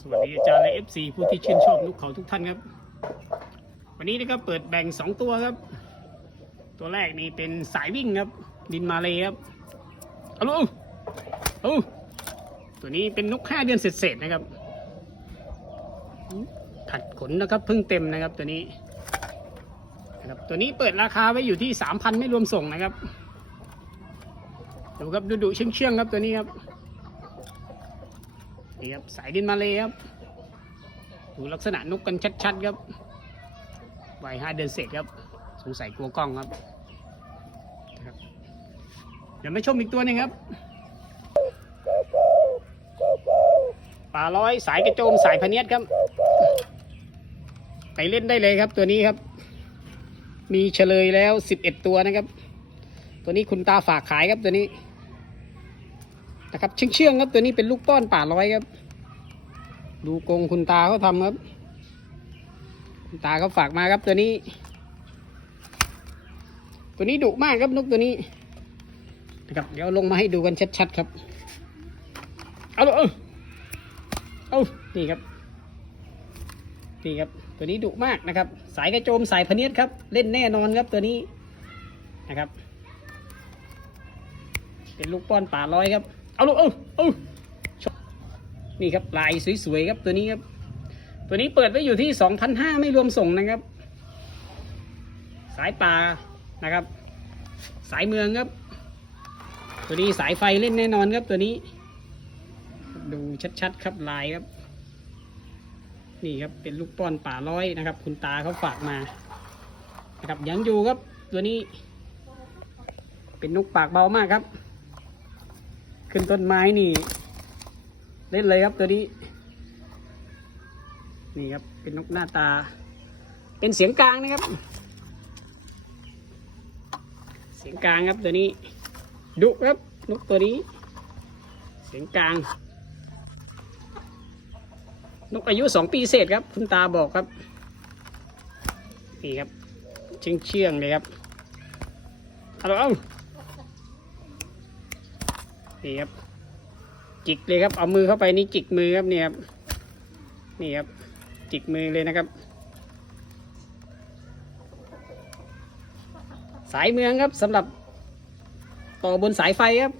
สวัสดีอาจารย์และเอฟซีผู้ที่ชื่นชอบนกเขาทุกท่านครับ วันนี้นะครับเปิดแบ่งสองตัวครับ ตัวแรกนี่เป็นสายวิ่งครับ ดินมาเลยครับเอาลูกเอาตัวนี้เป็นนกห้าเดือนเศษๆนะครับถัดขนนะครับเพิ่งเต็มนะครับตัวนี้นะครับตัวนี้เปิดราคาไว้อยู่ที่สามพันไม่รวมส่งนะครับดูครับดูดูเชื่องเชื่องๆครับตัวนี้ครับ นี่ครับสายดินมาเลยครับ ดูลักษณะนกกันชัดๆครับวัยห้าเดือนเศษครับ สงสัยกลัวกล้องครับ เดี๋ยวมาชมอีกตัวหนึงครับปลาร้อยสายกระโจมสายพเนียดครับ ไปเล่นได้เลยครับตัวนี้ครับ มีเฉลยแล้วสิบเอ็ดตัวนะครับ ตัวนี้คุณตาฝากขายครับตัวนี้นะครับเชื่องเชื่องๆครับตัวนี้เป็นลูกป้อนป่าร้อยครับ ดูกงคุณตาเขาทำครับ คุณตาเขาฝากมาครับตัวนี้ ตัวนี้ดุมากครับนกตัวนี้นะครับเดี๋ยวลงมาให้ดูกันชัดๆครับ เอาเลยเอาเอานี่ครับ นี่ครับ ตัวนี้ดุมากนะครับ สายกระโจมสายพเนียดครับ เล่นแน่นอนครับตัวนี้นะครับ เป็นลูกป้อนป่าร้อยครับ เอาลูกเอาเอา นี่ครับลายสวยๆครับตัวนี้ครับ ตัวนี้เปิดไว้อยู่ที่สองพันห้าไม่รวมส่งนะครับ สายป่านะครับ สายเมืองครับ ตัวนี้สายไฟเล่นแน่นอนครับตัวนี้ ดูชัดๆครับลายครับ นี่ครับเป็นลูกป้อนป่าร้อยนะครับ คุณตาเขาฝากมานะครับยังอยู่ครับตัวนี้ เป็นนกปากเบามากครับ ขึ้นต้นไม้นี่ เล่นเลยครับตัวนี้ นี่ครับ เป็นนกหน้าตา เป็นเสียงกลางนะครับ เสียงกลางครับตัวนี้ ดุครับนกตัวนี้ เสียงกลาง นกอายุสองปีเศษครับ คุณตาบอกครับ นี่ครับ เชื่องเชื่องเลยครับเอาเอานี่ครับ จิกเลยครับ เอามือเข้าไปนี่จิกมือครับเนี่ยครับนี่ครับ จิกมือเลยนะครับ สายเมืองครับสำหรับ ต่อบนสายไฟครับ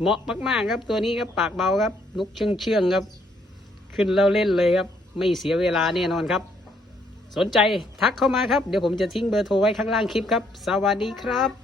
เหมาะมากๆครับ ตัวนี้ครับปากเบาครับนกเชื่องเชื่องครับ ขึ้นแล้วเล่นเลยครับ ไม่เสียเวลาแน่นอนครับ สนใจทักเข้ามาครับ เดี๋ยวผมจะทิ้งเบอร์โทรไว้ข้างล่างคลิปครับ สวัสดีครับ